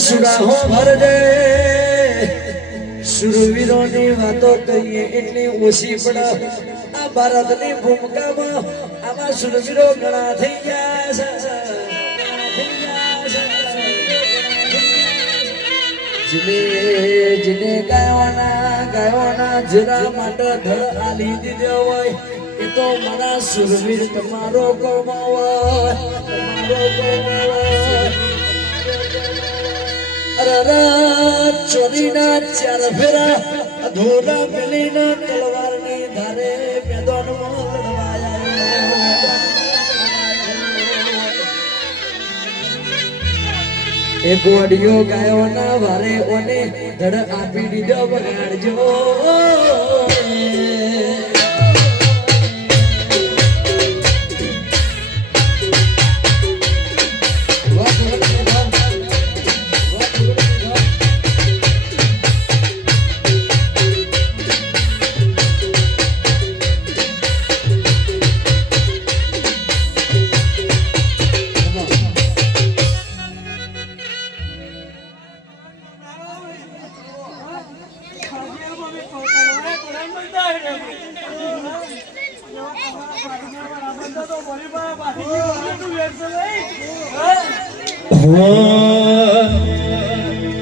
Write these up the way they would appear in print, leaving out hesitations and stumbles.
સુરાહો ભરજે સુરવીરોની વાતો કરીએ એટલી ઓછી પડે આ ભારતની ભૂમિકામાં આમાં સુરવીરો ઘણા થઈ ગયા છે જીને ગાયોના જરા માટે ધડ આલી દીધો હોય એ તો મારા સુરવીર તમારો કમાવા ચોરીના ચાર ફેરા અધૂરા મેલીના તલવારની ધારે મેદાનમાં લડવાયા એ ગોડિયો ગાયોના વારે ઓને ધડ આપી દીધો બગાડજો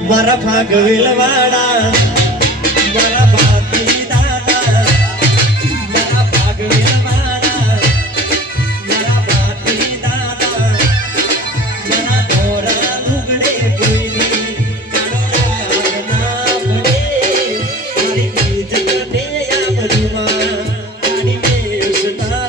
મારા ભાગવેલ વાડા મારા ભાગી દાદા મારા ભાગવેલ વાડા મારા ભાગી દાદા મારા ધોરા લુગડે કોઈની કાળો રાગ ના પડે મારી ઇજ્જત ને આ બધુમાં તારી મેસ ના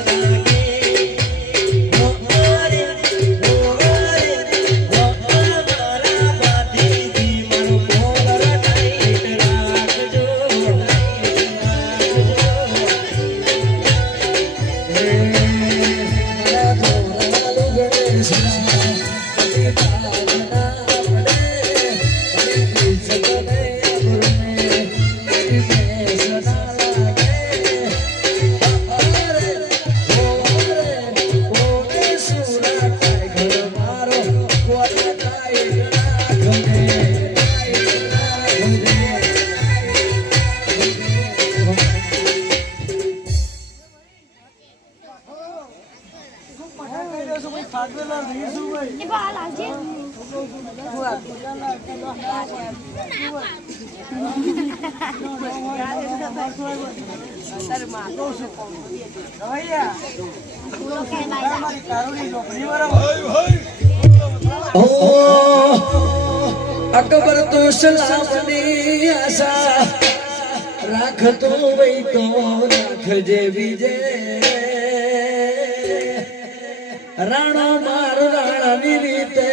લાગે અકબર તો સલામની આશા રાખતો વઈ તો રાખજે વિજય રાણો માર રાણાની રીતે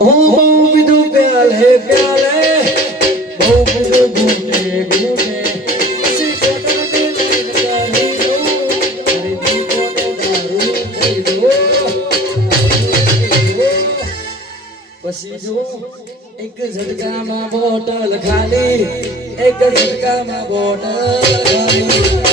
હું બીધું પ્યાલે પ્યાલે બહુ બીધું ઘૂમે ઘૂમે પછી કોટરને લઈને કરી દઉં મારી દીપોને દારૂ થઈ દો પછી જો એક ઝટકામાં બોટલ ખાલી એક ઝટકામાં બોટલ ખાલી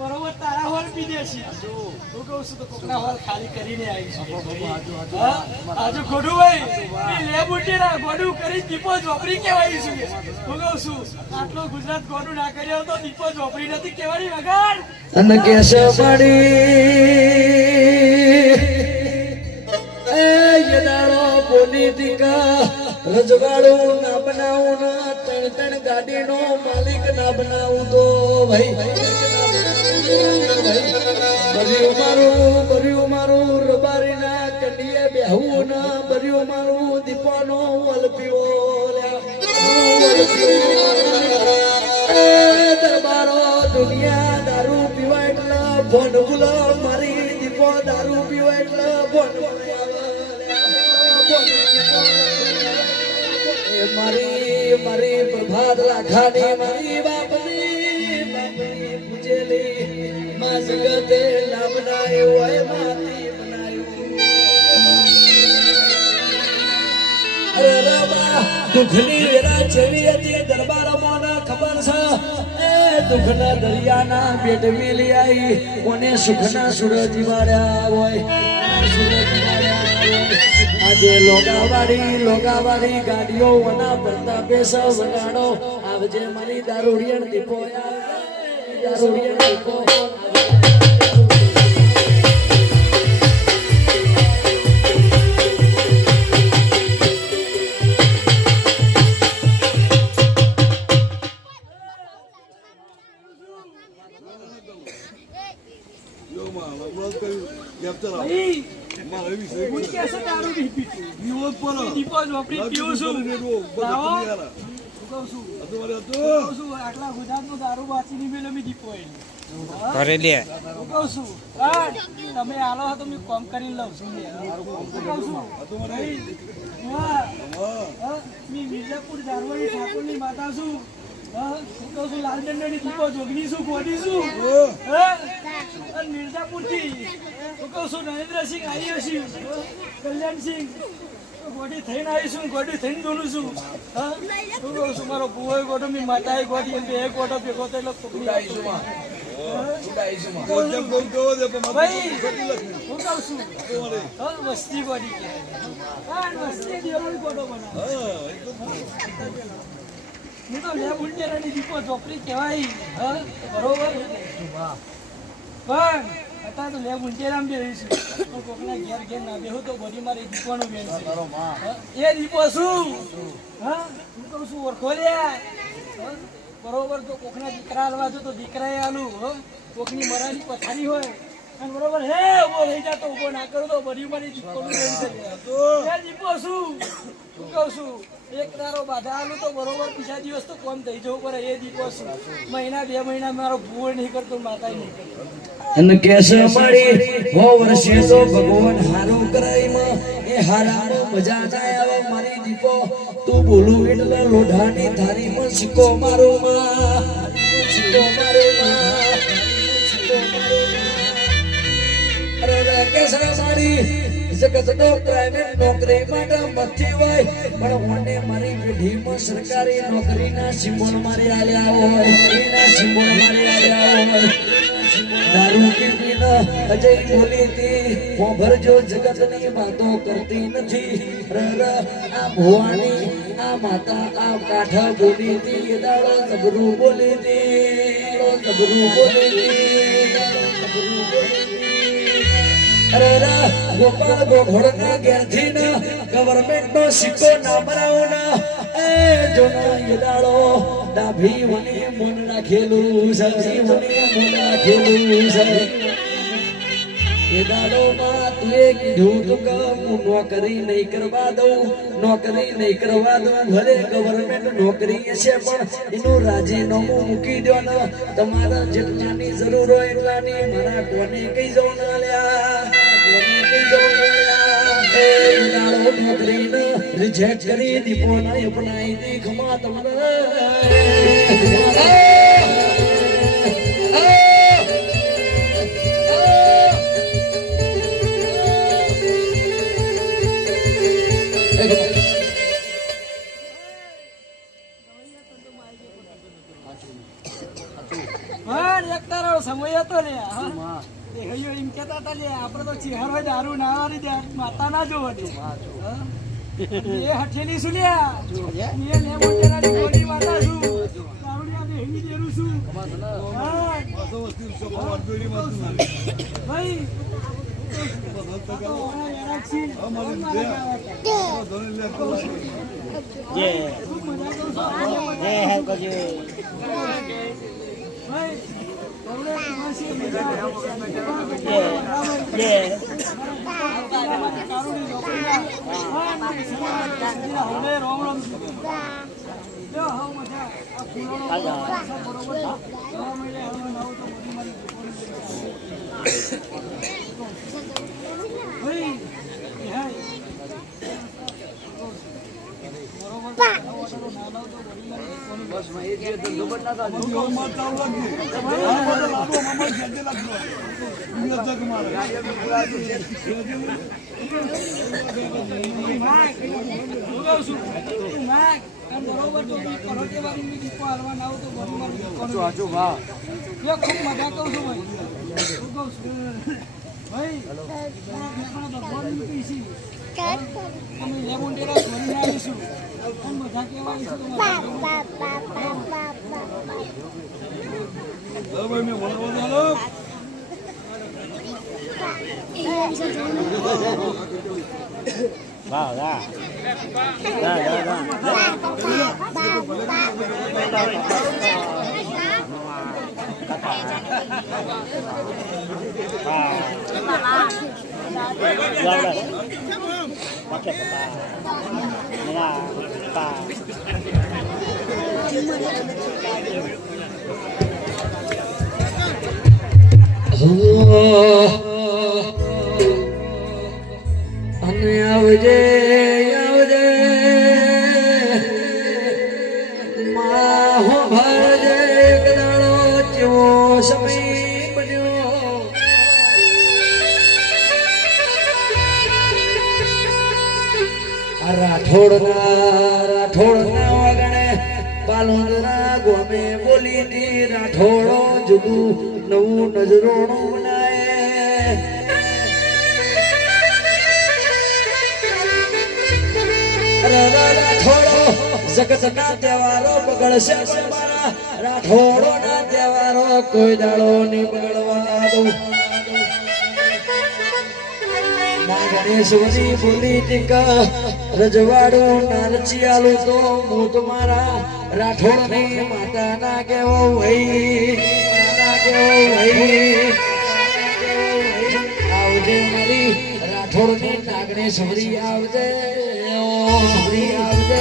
બરોબર તારા હોલ પી દેશી હું કહું છું તો કોકના હોલ ખાલી કરીને આવીશું આજુ ખોડું ભાઈ લે બુટીના ગોડું કરી દીપો ઝોપડી કહેવાય છે હું કહું છું આટલો ગુજરાત ગોડું ના કર્યો તો દીપો ઝોપડી નથી કહેવાની વગર અને કેસે પડી એ યદાળો બોની દીકા રજવાડું ના બનાવું ના ત્રણ ત્રણ ગાડીનો માલિક ના બનાવું તો ભાઈ બર્યું મારું રબારીના કંડીએ બેહવું ના બર્યું મારું દીપાનો વલપીઓ દરબારો દુનિયા દારૂ પીવા એટલે ફોન બોલો મારી દીપો દારૂ પીવા એટલે ફોન મારી પ્રભાત લાખાની મારી બાપની પૂજેલી માં જગતે ના બનાયો હોય માતી બનાયો અરે રબા દુખની વેરા જેવી હતી દરબારમાં ના ખબર છે એ દુખના દરિયાના બેટ મેલી આવી કોને સુખના સૂરજ વાળ્યા હોય આજે લોગાવાડી ગાડીઓ વના પડતા પેસા વગાડો આવજે મારી દારૂડિયણ દીપો દારૂડિયણ દીપો હું કે છે દારૂ નહીં પીતો. દીપો ઝોપડી પીવું છું. લાવો. હું કહું છું. આટલા ગુજરાતનું દારૂ બાચી નહીં મેલે મેં દીપો એને. કરે લે હું કહું છું. હા, તમે આલો તો મેં કોમ કરીને લઉં છું. હું કહું છું. હા, મેં મિર્જાપુર દારૂવાળી ઠાકોરની માતા છું. હા, હું કહું છું લાલચંદ્રની દીપો જોગની છું, ગોડી છું. હા, અને મિર્જાપુરથી હું કહું છું નરેન્દ્રસિંહ આવ્યો છું. કલ્યાણસિંહ ગોડી થઈને આવીશું, ગોડી થઈને બોલું છું. હા, હું કહું છું મારો ભુવોય ગોડો, મારી માતાએ ગોડી, એમ બે ગોડો ભેગો થયેલો છોકરી આવીશું. ભાઈ હું કહું છું વસ્તી ગોડી કે વસ્તી દેવળ ગોડો બનાવે. હું તો લે ઉલટેરાની દીપો ચોપડી કહેવાય. હા, બરોબર. પણ અત્યારે તો લે ઉલટેરામ બે રહીશું. કોકના ઘેર ઘેર ના બેહું તો બધી મારી દીપોનું બેન છે. એ દીપો શું? હા, હું કહું છું ઓળખો લ્યા. બરોબર. તો કોકના દીકરા હાલવા જો તો દીકરાએ હાલું. કોકની મરાની પથારી હોય અને બરોબર હે ઉભો થઈ જાતો, ઉભો ના કરો તો બધી મારી દીપોનું બેન છે. એ દીપો શું? હું કહું છું એક તારો બાધા આલું તો બરોબર બીજા દિવસ તો કોમ થઈ જવું પડે. એ દીપો શું? મહિના 2 મહિના મારો ભૂવો નહીં કરતો, માતા નહીં કરતો. અને કેસે મારી હો વર્ષે તો ભગવાન હારું કરાઈમાં એ હારામાં મજા જાય આવે મારી દીપો. તું બોલું એટલે લોઢાની થારીમાં સિક્કો મારો માં, સિક્કો મારો માં, સિક્કો મારો માં. અરે કેસે મારી જગતનો પ્રાઇવેટ નોકરી માટે મથી હોય પણ મને મારી પેઢીમાં સરકારી નોકરીના સિમ્બોલ મારી આલ્યા હોય, નોકરીના સિમ્બોલ મારી આલ્યા હોય. દારૂ પીને અજય બોલી હતી ભરજો જગતની વાતો કરતી નથી. આ ભવાની આ માતા આ કાઠા બોલી હતી દાડો જબરું બોલી હતી, જબરું બોલી હતી, જબરું બોલી હતી. અરે ગોપાલ ગોઘોડના ઘેરથી ને ગવર્મેન્ટનો સિક્કો ના બનાવો ના એ જોનો યદાળો ડાભી વની મન નાખેલું સજી વની મન નાખેલું સજી યદાળો માં તુએ કીધું તું કે હું નોકરી નહીં કરવા દઉં, નોકરી નહીં કરવા દઉં. ભલે ગવર્મેન્ટ નોકરી હશે પણ એનું રાજીનામું મૂકી દો ને. તમારા જેટલાની જરૂર હોય એટલાની મારા કોને કઈ જવું ના લ્યા, કોને કઈ જવું ના લ્યા. એ યદાળો નોકરીને રિજેક્ટ કરી દીપોને અપનાઈ દી ખમા તમને. એક તારો સમય હતો લે. એમ કેતા હતા લે આપડે તો ચિહાર હોય દારૂ ના વાળી દે માતા ના જોવા દે. એ હઠેલી શું લ્યા એ લે મોટેરાની ગોળી માતા છું, દારૂડિયા ને હેંગી દેરું છું. ભાઈ અને આવજે આવજે માહો ભરજે એક દાડો જેવો સમય બન્યો આ રાઠોડના વગણે પાલોદના ગોમે બોલી હતી રાઠોડો જુદું નવું નજરોણું બનાય રાઠોડો જગતના તહેવારો બગડશે પણ મારા રાઠોડોના તહેવારો કોઈ દાડો નહીં બગડવા દઉં માં ગણેશવરી બોલી ટીક રજવાડું નારચિયાલું તો હું તમારા રાઠોડની માતા ના કેવો ભાઈ આવજે મારી રાઠોડની નાગણેશ્વરી આવજે આવજે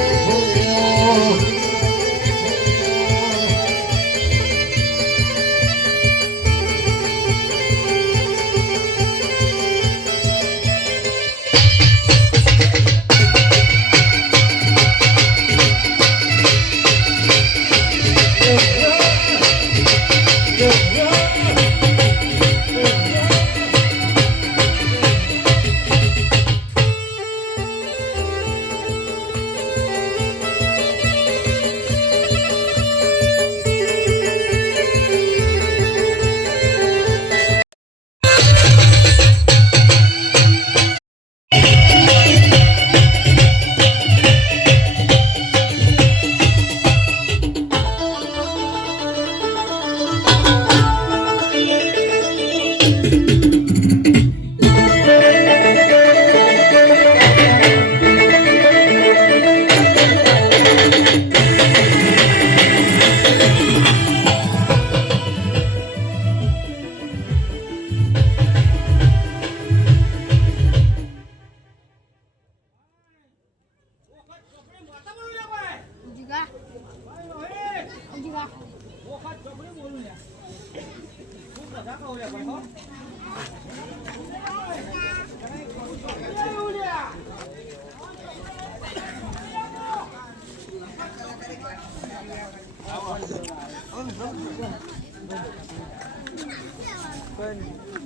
પણ